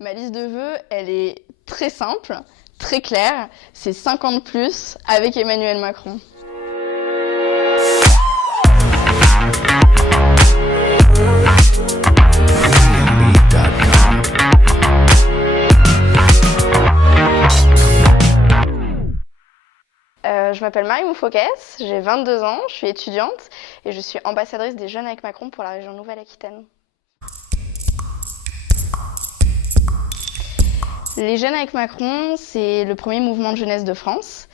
Ma liste de vœux, elle est très simple, très claire. C'est 50 plus avec Emmanuel Macron. Je m'appelle Marie Moufokès, j'ai 22 ans, je suis étudiante et je suis ambassadrice des Jeunes avec Macron pour la région Nouvelle-Aquitaine. Les Jeunes avec Macron, c'est le premier mouvement de jeunesse de France.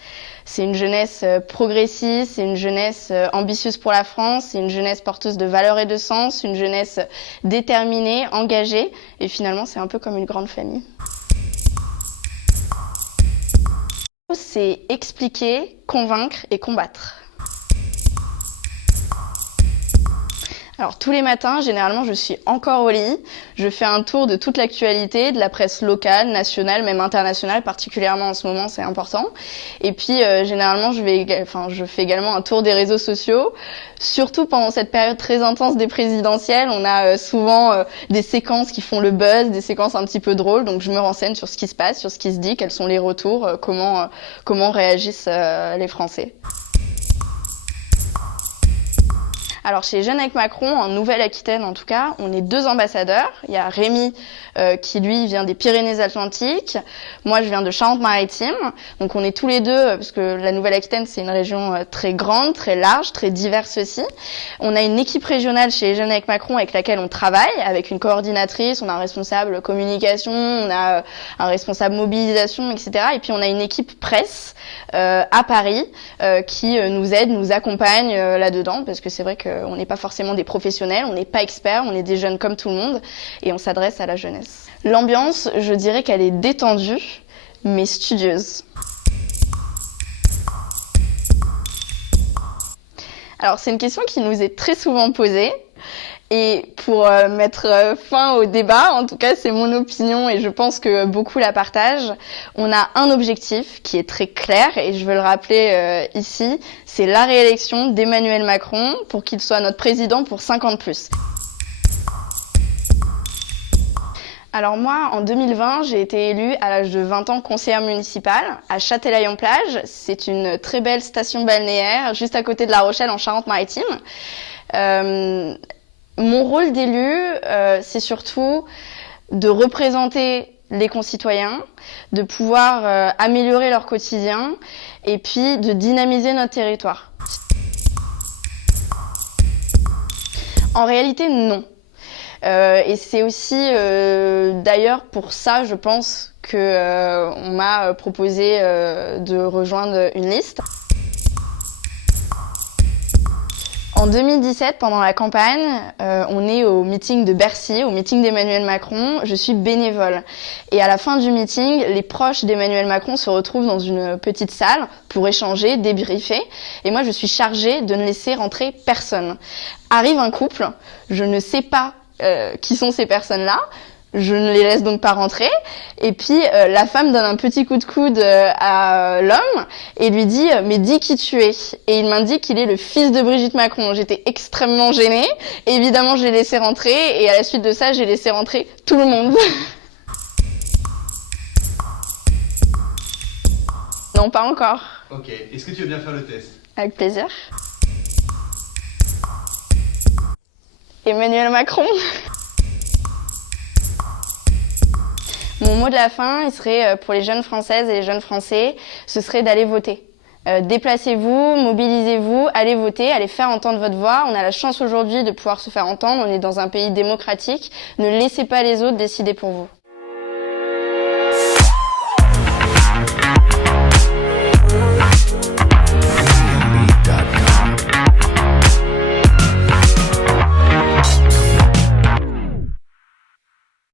C'est une jeunesse progressiste, c'est une jeunesse ambitieuse pour la France, c'est une jeunesse porteuse de valeurs et de sens, une jeunesse déterminée, engagée, et finalement c'est un peu comme une grande famille. C'est expliquer, convaincre et combattre. Alors tous les matins, généralement, je suis encore au lit. Je fais un tour de toute l'actualité, de la presse locale, nationale, même internationale, particulièrement en ce moment, c'est important. Et puis généralement, je fais également un tour des réseaux sociaux. Surtout pendant cette période très intense des présidentielles, on a souvent des séquences qui font le buzz, des séquences un petit peu drôles. Donc je me renseigne sur ce qui se passe, sur ce qui se dit, quels sont les retours, comment réagissent les Français. Alors chez Jeunes avec Macron, en Nouvelle-Aquitaine en tout cas, on est 2 ambassadeurs. Il y a Rémi qui lui vient des Pyrénées-Atlantiques. Moi je viens de Charente-Maritime. Donc on est tous les deux, parce que la Nouvelle-Aquitaine c'est une région très grande, très large, très diverse aussi. On a une équipe régionale chez Jeunes avec Macron avec laquelle on travaille, avec une coordinatrice, on a un responsable communication, on a un responsable mobilisation, etc. Et puis on a une équipe presse à Paris qui nous aide, nous accompagne là-dedans, parce que c'est vrai qu'on n'est pas forcément des professionnels, on n'est pas experts, on est des jeunes comme tout le monde et on s'adresse à la jeunesse. L'ambiance, je dirais qu'elle est détendue, mais studieuse. Alors c'est une question qui nous est très souvent posée. Et pour mettre fin au débat, en tout cas c'est mon opinion et je pense que beaucoup la partagent, on a un objectif qui est très clair et je veux le rappeler ici, c'est la réélection d'Emmanuel Macron pour qu'il soit notre président pour 50 plus. Alors moi, en 2020, j'ai été élue à l'âge de 20 ans conseillère municipale à Châtelaillon-Plage. C'est une très belle station balnéaire juste à côté de La Rochelle en Charente-Maritime. Mon rôle d'élu, c'est surtout de représenter les concitoyens, de pouvoir améliorer leur quotidien et puis de dynamiser notre territoire. En réalité, non. Et c'est aussi d'ailleurs pour ça, je pense, qu'on m'a proposé de rejoindre une liste. En 2017, pendant la campagne, on est au meeting de Bercy, au meeting d'Emmanuel Macron. Je suis bénévole. Et à la fin du meeting, les proches d'Emmanuel Macron se retrouvent dans une petite salle pour échanger, débriefer. Et moi, je suis chargée de ne laisser rentrer personne. Arrive un couple, je ne sais pas qui sont ces personnes-là. Je ne les laisse donc pas rentrer. Et puis la femme donne un petit coup de coude à l'homme et lui dit « mais dis qui tu es ». Et il m'indique qu'il est le fils de Brigitte Macron. J'étais extrêmement gênée. Et évidemment, je l'ai laissé rentrer et à la suite de ça, j'ai laissé rentrer tout le monde. Non, pas encore. Ok. Est-ce que tu veux bien faire le test? Avec plaisir. Emmanuel Macron. Mon mot de la fin, il serait pour les jeunes Françaises et les jeunes Français, ce serait d'aller voter. Déplacez-vous, mobilisez-vous, allez voter, allez faire entendre votre voix. On a la chance aujourd'hui de pouvoir se faire entendre, on est dans un pays démocratique. Ne laissez pas les autres décider pour vous.